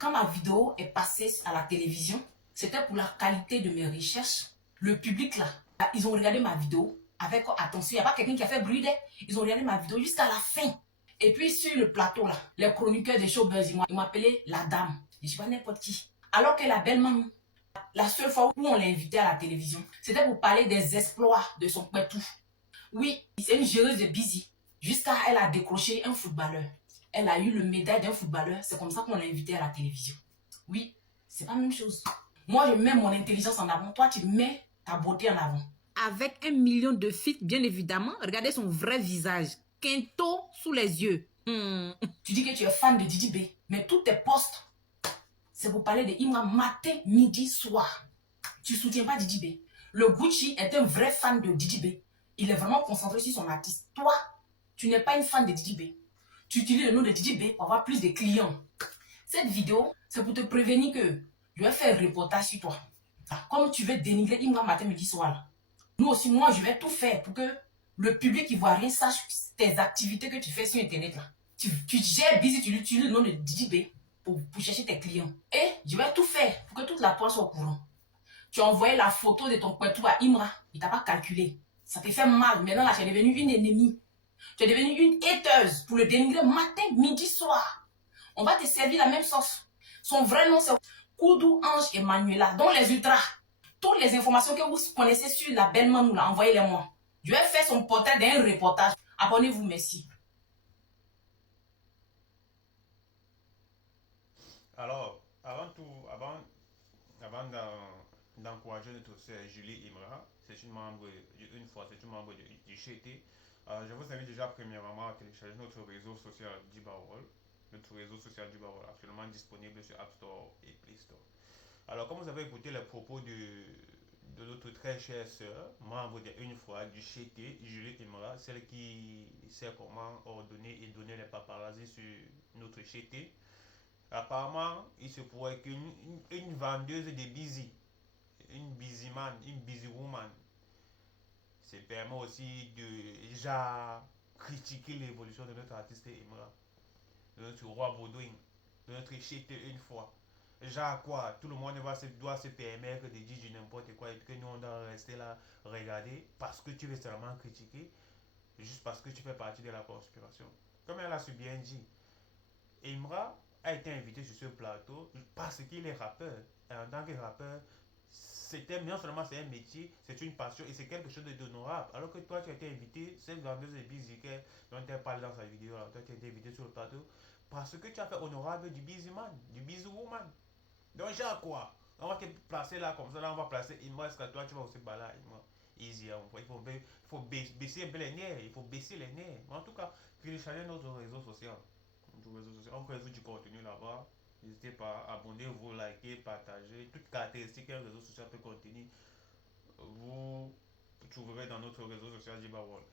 Quand ma vidéo est passée à la télévision, c'était pour la qualité de mes recherches. Le public là, ils ont regardé ma vidéo avec attention. Il n'y a pas quelqu'un qui a fait bruit. Ils ont regardé ma vidéo jusqu'à la fin. Et puis sur le plateau là, les chroniqueurs des showbuzz, ils m'ont appelé la dame. Je ne suis pas n'importe qui. Alors que la belle maman, la seule fois où on l'a invitée à la télévision, c'était pour parler des exploits de son pétou. Oui, c'est une géreuse de Busy. Jusqu'à elle a décroché un footballeur. Elle a eu le médaille d'un footballeur. C'est comme ça qu'on l'a invitée à la télévision. Oui, c'est pas la même chose. Moi, je mets mon intelligence en avant. Toi, tu mets ta beauté en avant. Avec 1 million de filtres, bien évidemment. Regardez son vrai visage. Quinto sous les yeux. Tu dis que tu es fan de Didi B, mais tous tes posts, c'est pour parler de Imra matin, midi, soir. Tu soutiens pas Didi B. Le Gucci est un vrai fan de Didi B. Il est vraiment concentré sur son artiste. Toi, tu n'es pas une fan de Didi B. Tu utilises le nom de Didi B pour avoir plus de clients. Cette vidéo, c'est pour te prévenir que je vais faire un reportage sur toi. Comme tu veux dénigrer Imra matin, midi, soir. Nous aussi, moi, je vais tout faire pour que le public ivoirien sache tes activités que tu fais sur Internet. Là. Tu gères Busy, tu utilises le nom de Didi B pour chercher tes clients. Et je vais tout faire pour que toute la toile soit au courant. Tu as envoyé la photo de ton poitou à Imra. Il t'a pas calculé. Ça te fait mal. Maintenant, là, tu es devenue une ennemie. Tu es devenue une hateuse pour le dénigrer matin, midi, soir. On va te servir la même sauce. Son vrai nom, c'est Koudou Ange Emmanuela. Donc, les ultras, toutes les informations que vous connaissez sur la belle maman, envoyez-les-moi. Je vais faire son portrait d'un reportage. Abonnez-vous, merci. Alors, avant d'encourager notre sœur Julie Imra, c'est une membre, c'est une membre du CT. Je vous invite déjà premièrement à télécharger notre réseau social Dibawol. Notre réseau social Dibawol, actuellement disponible sur App Store et Play Store. Alors, comme vous avez écouté les propos de notre très chère sœur, membre de Une fois du CT, Julie Imra, celle qui sait comment ordonner et donner les paparazzis sur notre CT. Apparemment, il se pourrait qu'une vendeuse de busy, une busyman, une busy woman, se permet aussi de déjà critiquer l'évolution de notre artiste Imra, de notre roi Baudouin, de notre chete une fois. Genre quoi, tout le monde doit se permettre de dire du n'importe quoi et que nous on doit rester là, regarder parce que tu veux seulement critiquer, juste parce que tu fais partie de la conspiration. Comme elle a su bien dit, Imra a été invité sur ce plateau parce qu'il est rappeur. Et en tant que rappeur, non seulement c'est un métier, c'est une passion et c'est quelque chose d'honorable. Alors que toi, tu as été invité, cette vendeuse de musique dont elle parle dans sa vidéo, là, toi, tu as été invité sur le plateau parce que tu as fait honorable du busyman, du busywoman. Donc, genre quoi? On va te placer là comme ça, là, on va placer Imra. Est-ce que toi, tu vas aussi balader Imra? Easy, hein. Il faut baisser un peu les nerfs, il faut baisser les nerfs. Mais en tout cas, télécharger notre réseau social. On crée du contenu là-bas. N'hésitez pas à abonner-vous, liker, partager. Toutes caractéristiques qu'un réseau social peut contenir, vous trouverez dans notre réseau social Jiba World.